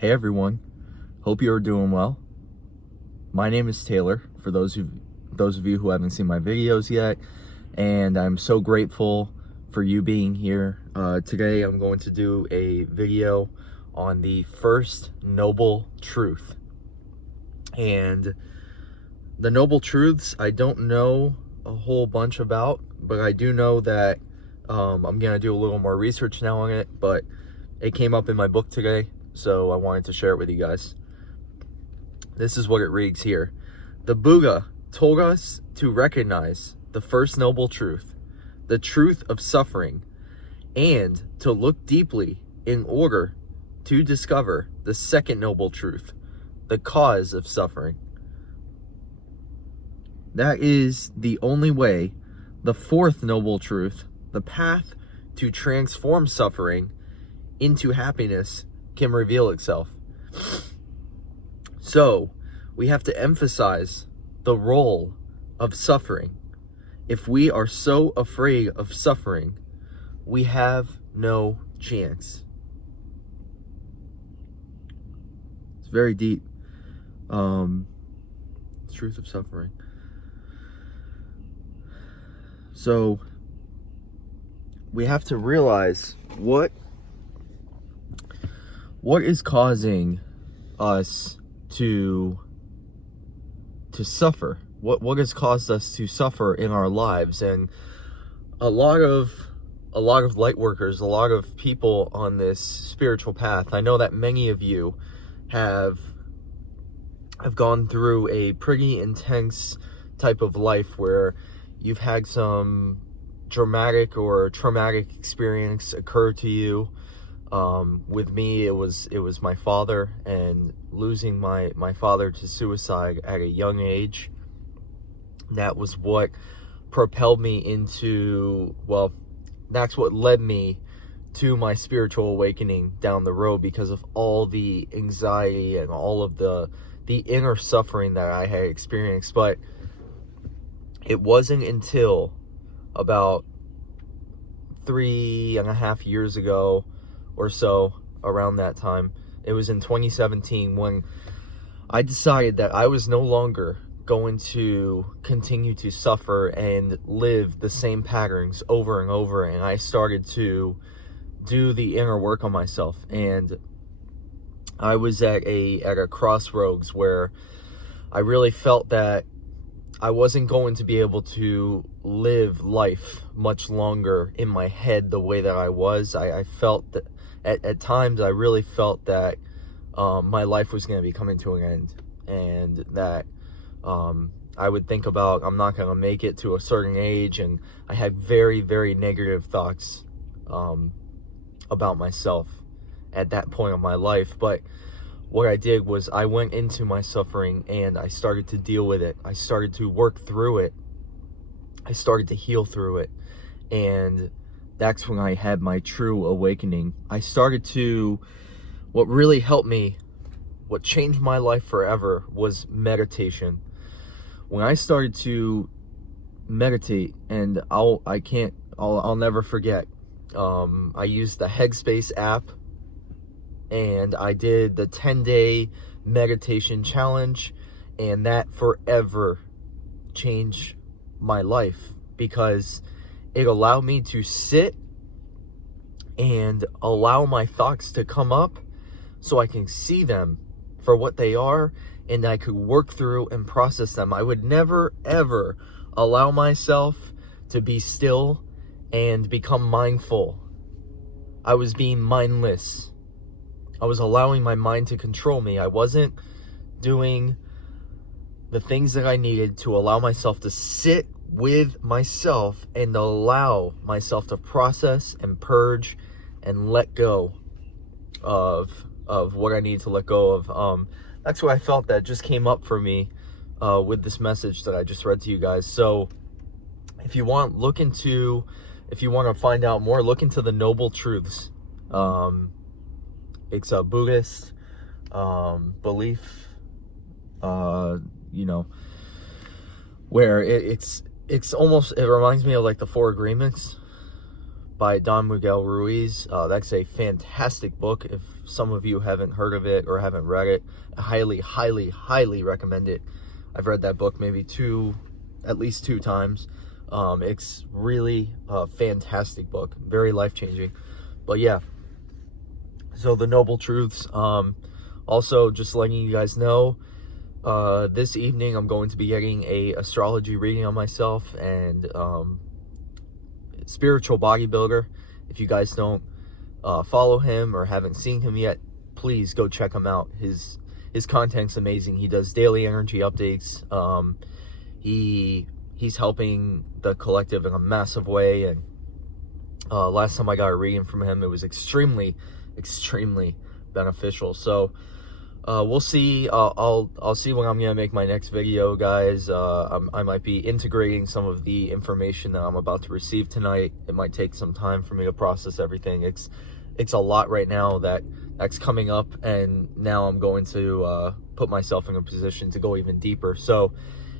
Hey everyone, hope you are doing well. My name is Taylor, for those of you who haven't seen my videos yet, and I'm so grateful for you being here. Today I'm going to do a video on the first noble truth. And the noble truths I don't know a whole bunch about, but I do know that I'm going to do a little more research now on it, but it came up in my book today, so I wanted to share it with you guys. This is what it reads here. The Buddha told us to recognize the first noble truth, the truth of suffering, and to look deeply in order to discover the second noble truth, the cause of suffering. That is the only way the fourth noble truth, the path to transform suffering into happiness, can reveal itself. So, we have to emphasize the role of suffering. If we are so afraid of suffering, we have no chance. It's very deep. Truth of suffering. So, we have to realize what is causing us to suffer. What has caused us to suffer in our lives. And a lot of light workers, a lot of people on this spiritual path, I know that many of you have gone through a pretty intense type of life where you've had some dramatic or traumatic experience occur to you. With me, it was my father, and losing my father to suicide at a young age. That was what propelled me into, well, that's what led me to my spiritual awakening down the road, because of all the anxiety and all of the inner suffering that I had experienced. But it wasn't until about 3.5 years ago or so, around that time, it was in 2017, when I decided that I was no longer going to continue to suffer and live the same patterns over and over, and I started to do the inner work on myself. And I was at a crossroads where I really felt that I wasn't going to be able to live life much longer in my head the way that I was. I felt that at times I really felt that my life was going to be coming to an end, and that I would think about, I'm not going to make it to a certain age, and I had very, very negative thoughts about myself at that point of my life. But what I did was I went into my suffering and I started to deal with it. I started to work through it. I started to heal through it. And that's when I had my true awakening. I started to, what really helped me, what changed my life forever, was meditation. When I started to meditate, and I'll never forget, I used the Headspace app, and I did the 10-day meditation challenge, and that forever changed my life, because it allowed me to sit and allow my thoughts to come up so I can see them for what they are, and I could work through and process them. I would never, ever allow myself to be still and become mindful. I was being mindless. I was allowing my mind to control me. I wasn't doing the things that I needed to allow myself to sit with myself and allow myself to process and purge and let go of what I need to let go of. That's what I felt that just came up for me with this message that I just read to you guys. So if you want, if you want to find out more, look into the Noble Truths. It's a Buddhist belief, where it's almost, it reminds me of like the Four Agreements, by Don Miguel Ruiz. That's a fantastic book. If some of you haven't heard of it or haven't read it, I highly recommend it. I've read that book maybe at least two times. It's really a fantastic book, very life-changing. But yeah, so the Noble Truths. Also, just letting you guys know, this evening I'm going to be getting a astrology reading on myself and spiritual bodybuilder. If you guys don't follow him or haven't seen him yet, please go check him out. His content's amazing. He does daily energy updates. He's helping the collective in a massive way, and last time I got a reading from him, it was extremely beneficial. So we'll see. I'll see when I'm gonna make my next video, guys. I might be integrating some of the information that I'm about to receive tonight. It might take some time for me to process everything. It's a lot right now that's coming up, and now I'm going to put myself in a position to go even deeper. So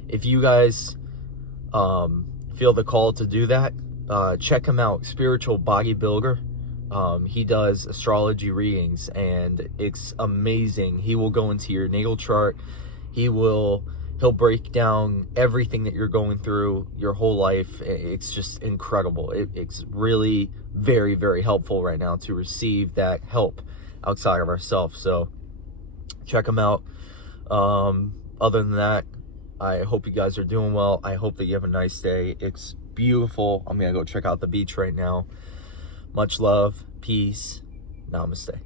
if you guys feel the call to do that, check him out, Spiritual Bodybuilder. He does astrology readings, and it's amazing. He will go into your natal chart. He'll break down everything that you're going through your whole life. It's just incredible. It's really very helpful right now to receive that help outside of ourselves. So check him out. Other than that, I hope you guys are doing well. I hope that you have a nice day. It's beautiful. I'm gonna go check out the beach right now. Much love, peace, namaste.